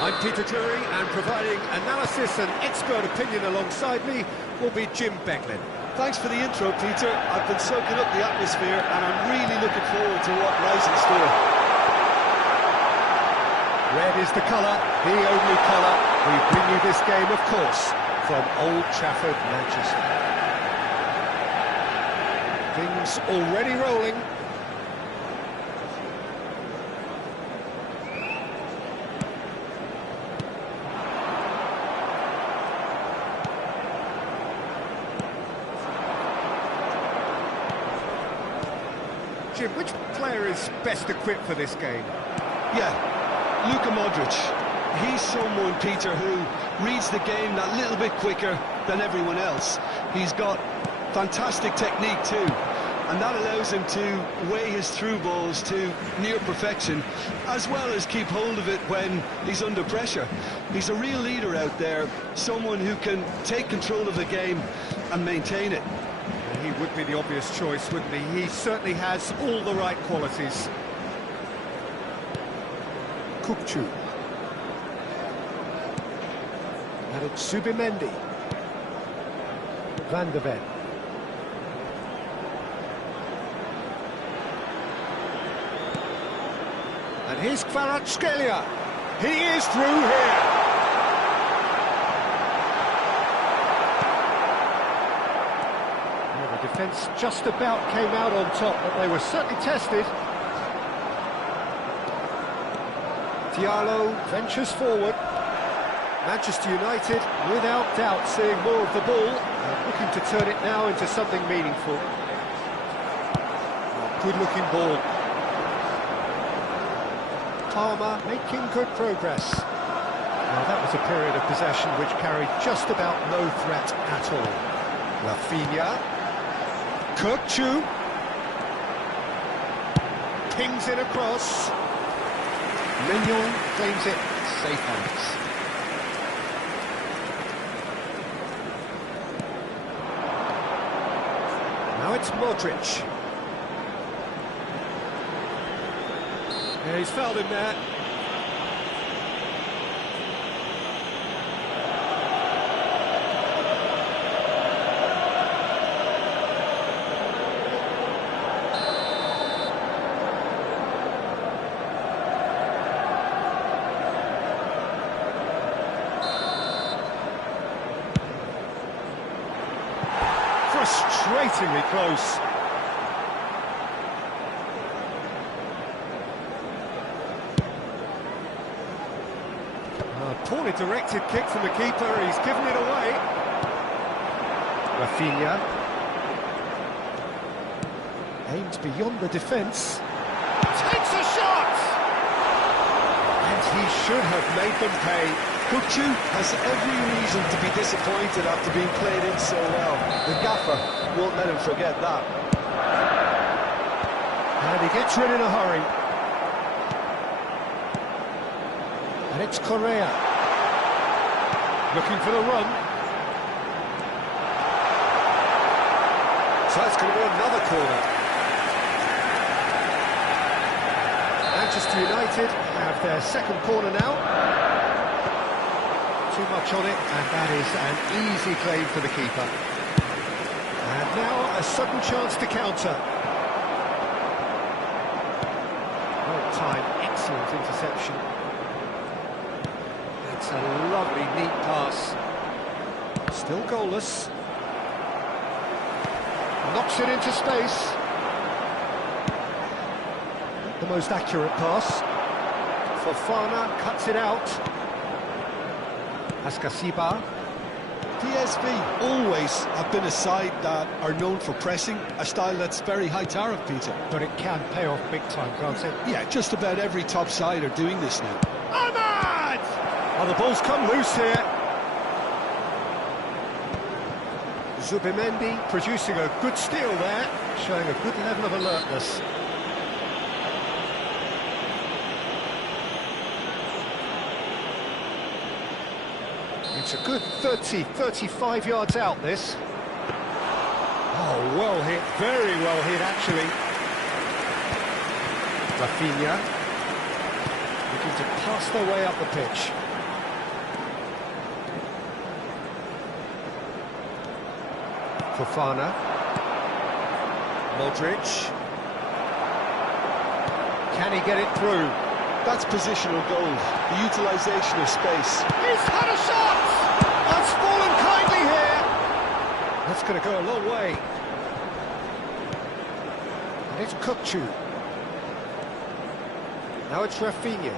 I'm Peter Drury, and providing analysis and expert opinion alongside me will be Jim Becklin. Thanks for the intro, Peter. I've been soaking up the atmosphere and I'm really looking forward to what lies in store. Red is the colour, the only colour. We bring you this game, of course, from Old Trafford, Manchester. Things already rolling. Jim, which player is best equipped for this game? Yeah, Luka Modric. He's someone, Peter, who reads the game that little bit quicker than everyone else. He's got fantastic technique too, and that allows him to weigh his through balls to near perfection, as well as keep hold of it when he's under pressure. He's a real leader out there, someone who can take control of the game and maintain it. He would be the obvious choice, wouldn't he? He certainly has all the right qualities. Kupchu. And it's Zubimendi. Van de Ven. And here's Kvaratskhelia. He is through here. The defence just about came out on top, but they were certainly tested. Diallo ventures forward. Manchester United, without doubt, seeing more of the ball, looking to turn it now into something meaningful. Good-looking ball. Palmer making good progress. Now that was a period of possession which carried just about no threat at all. Rafinha. Kupchu. Pings it across. Mignon claims it. Safe hands. Now it's Modric. Yeah, he's fouled him there. Frustratingly close. Poorly directed kick from the keeper, he's given it away. Rafinha. Aims beyond the defence. Takes a shot! And he should have made them pay. Kupchu has every reason to be disappointed after being played in so well. The gaffer won't let him forget that. And he gets rid in a hurry. And it's Correa. Looking for the run. So it's going to be another corner. Manchester United have their second corner now. Too much on it, and that is an easy claim for the keeper. And now a sudden chance to counter. Well timed, excellent interception. It's a lovely, neat pass. Still goalless. Knocks it into space. The most accurate pass. Fofana cuts it out. Askasiba. PSV always have been a side that are known for pressing, a style that's very high tariff, Peter. But it can pay off big time, can't it? Yeah, just about every top side are doing this now. Ahmad! Oh, the ball's come loose here. Zubimendi producing a good steal there, showing a good level of alertness. It's a good 30, 35 yards out, this. Oh, well hit, very well hit, actually. Rafinha looking to pass their way up the pitch. Fofana. Modric. Can he get it through? That's positional goal, the utilisation of space. He's had a shot! That's fallen kindly here. That's going to go a long way. And it's Kukçu. Now it's Rafinha.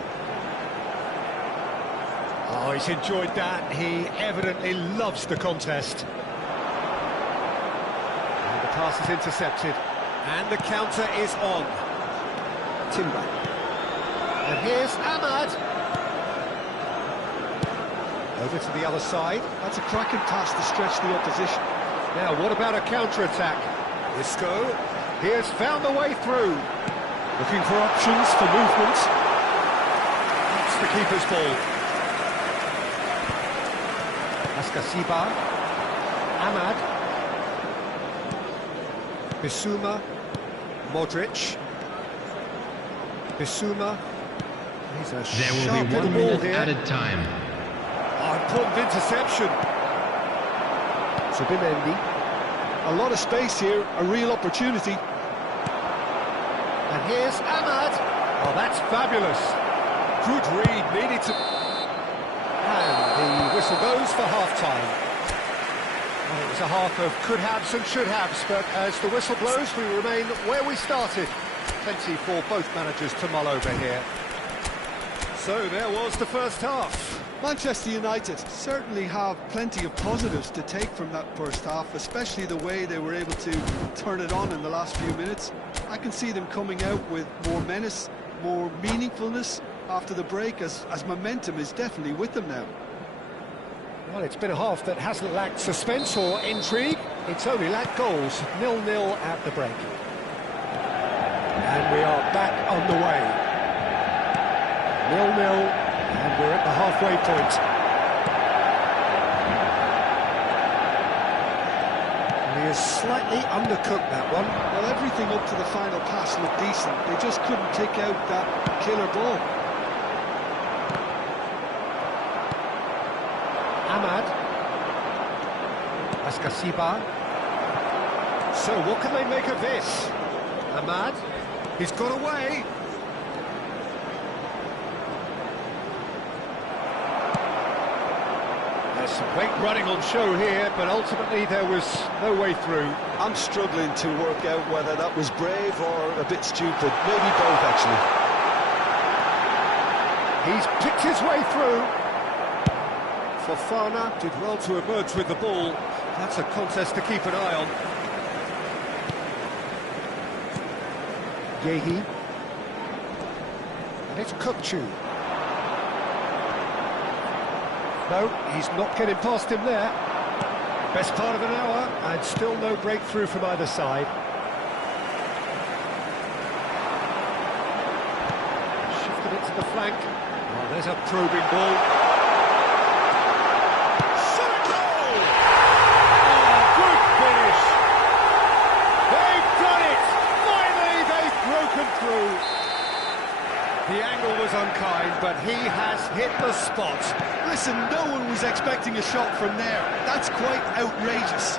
Oh, he's enjoyed that. He evidently loves the contest. And the pass is intercepted. And the counter is on. Timber. And here's Ahmad. Over to the other side. That's a cracking pass to stretch the opposition. Now, what about a counter-attack? Isco, he has found a way through. Looking for options for movement. That's the keeper's ball. Askasiba. Ahmad. Bissouma. Modric. Bissouma. He's a There will be 1 minute added time. Oh, important interception. Zubimendi. A lot of space here, a real opportunity. And here's Ahmad. Oh, that's fabulous. Good read, needed to... And the whistle goes for half-time. Well, it was a half of could-haves and should-haves, but as the whistle blows, we remain where we started. Plenty for both managers to mull over here. So there was the first half. Manchester United certainly have plenty of positives to take from that first half, especially the way they were able to turn it on in the last few minutes. I can see them coming out with more menace, more meaningfulness after the break, as momentum is definitely with them now. Well, it's been a half that hasn't lacked suspense or intrigue. It's only lacked goals. 0-0 at the break. And we are back on the way. 0-0. And we're at the halfway point. And he has slightly undercooked that one. Well, everything up to the final pass looked decent. They just couldn't kick out that killer ball. Ahmad. Askasiba. So what can they make of this? Ahmad. He's got away. There's some great running on show here, but ultimately there was no way through. I'm struggling to work out whether that was brave or a bit stupid. Maybe both, actually. He's picked his way through. Fofana did well to emerge with the ball. That's a contest to keep an eye on. Yehi. And it's Kukçu. No, he's not getting past him there. Best part of an hour, and still no breakthrough from either side. Shifted it to the flank. Oh, there's a probing ball. Sandro! Oh, good finish! They've done it! Finally, they've broken through. The angle was unkind, but he has hit the spot. Listen, no one was expecting a shot from there. That's quite outrageous.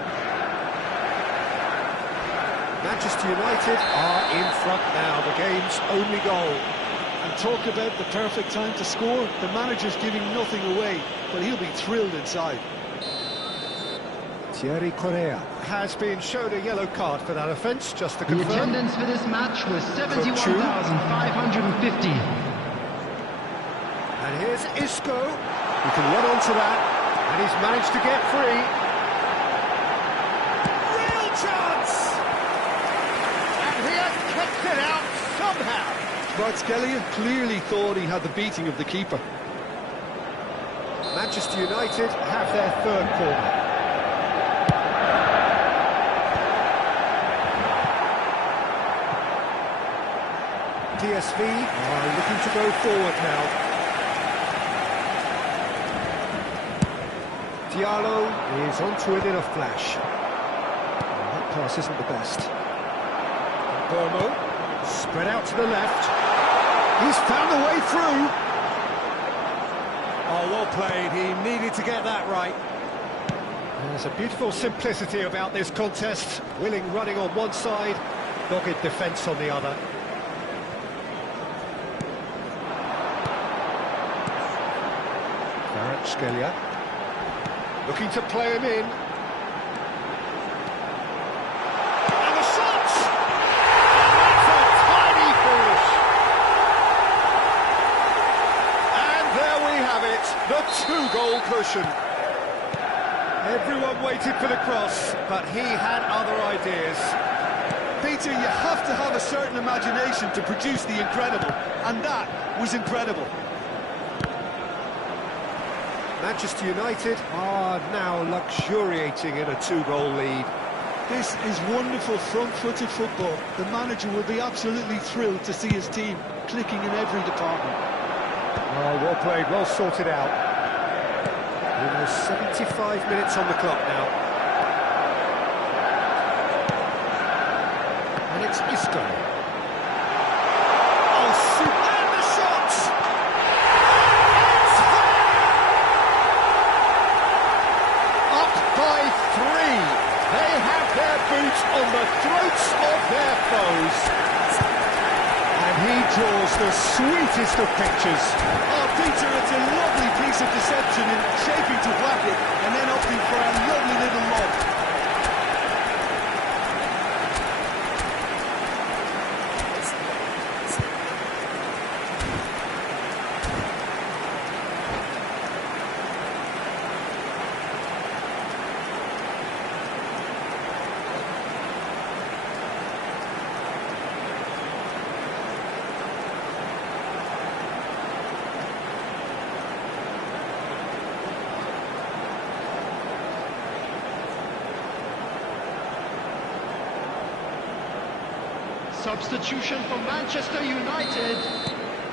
Manchester United are in front now, the game's only goal. And talk about the perfect time to score. The manager's giving nothing away, but he'll be thrilled inside. Thierry Correa has been shown a yellow card for that offence, just to The confirm. attendance for this match was 71,550. And here's Isco. He can run onto that, and he's managed to get free. Real chance! And he has kept it out somehow. Kvaratskhelia clearly thought he had the beating of the keeper. Manchester United have their third corner. PSV are looking to go forward now. Diallo is onto it in a flash. That pass isn't the best. Burmo, spread out to the left. He's found a way through. Oh, well played. He needed to get that right. There's a beautiful simplicity about this contest. Willing running on one side, dogged defence on the other. Skelia looking to play him in. And the shots! And that's a tiny finish. And there we have it, the two-goal cushion. Everyone waited for the cross, but he had other ideas. Peter, you have to have a certain imagination to produce the incredible, and that was incredible. Manchester United are now luxuriating in a two-goal lead. This is wonderful front-footed football. The manager will be absolutely thrilled to see his team clicking in every department. Oh, well played, well sorted out. Almost 75 minutes on the clock now. And it's Isco. Oh, super! And the shots! By 3, they have their boot on the throats of their foes. And he draws the sweetest of pictures. Oh, Peter, it's a lovely piece of deception in shaping to whack it and then opting for a lovely little lob. Substitution for Manchester United.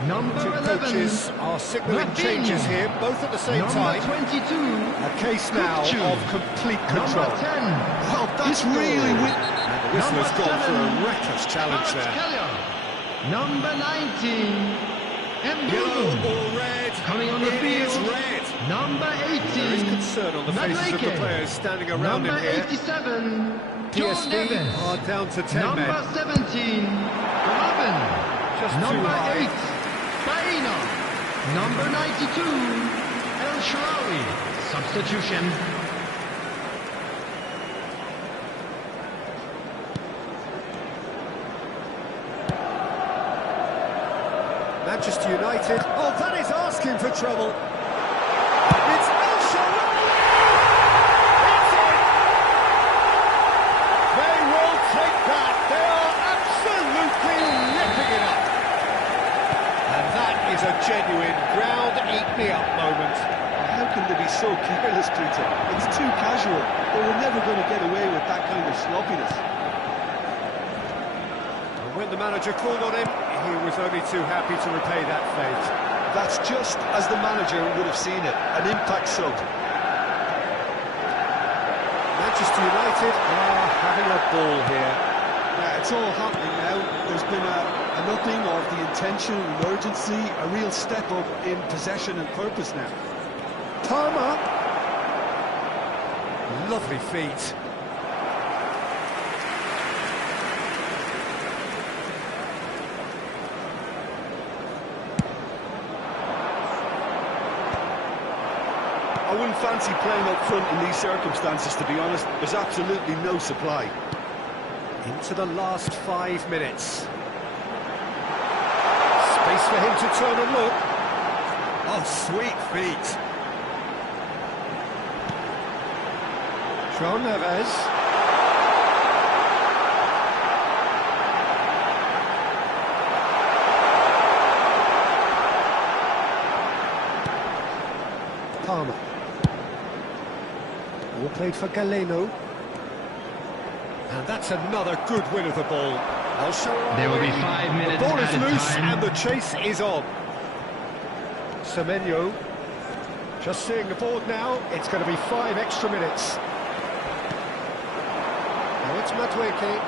Number Two 11. coaches are signalling Capim. changes here, both at the same time. Number 22. A case now of complete control. Number 10. Well, that's really... And the whistle has gone for a reckless challenge there. Number 19. Yellow or red? Coming on the It field. is red. Number 18. There is concern on the faces of the players standing around him Number here. 87. John PSV Neves. are down to 10 Number men. 17. Robin. Just too Number high. 8. Baina. Number 92. El Shaarawy. Substitution. Manchester United. Oh, that is asking for trouble. It's El Shaarawy. It's in. They will take that. They are absolutely ripping it up. And that is a genuine ground-eat-me-up moment. How can they be so careless, Peter? It's too casual. They were never going to get away with that kind of sloppiness. And when the manager called on him, he was only too happy to repay that fate. That's just as the manager would have seen it, an impact sub. Manchester United are having a ball here. Yeah, it's all happening now. There's been a upping of the intention and urgency, a real step up in possession and purpose now. Palmer. Lovely feet. I wouldn't fancy playing up front in these circumstances, to be honest. There's absolutely no supply. Into the last 5 minutes. Space for him to turn and look. Oh, sweet feet. João Neves. Palmer. All played for Galeno. And that's another good win of the ball. El Shaarawy. There will be 5 minutes The ball is added loose time. and the chase is on. Semenyo. Just seeing the board now, it's going to be 5 extra minutes. Now it's Madueke.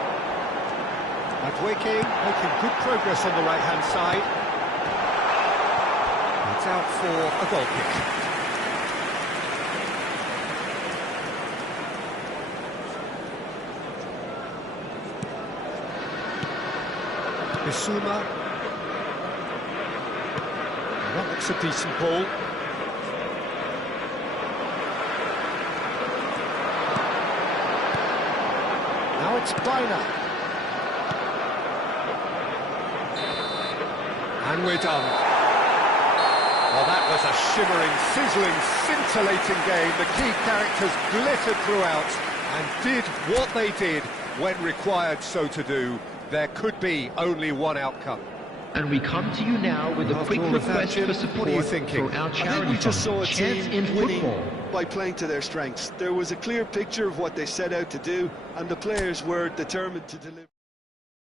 Madueke making good progress on the right-hand side. It's out for a goal kick. Bissouma. That looks a decent ball. Now it's Biner. And we're done. Well, that was a shimmering, sizzling, scintillating game. The key characters glittered throughout and did what they did when required so to do. There could be only one outcome. And we come to you now with a quick request for support for our charity. I think we just saw a team in winning football by playing to their strengths. There was a clear picture of what they set out to do, and the players were determined to deliver.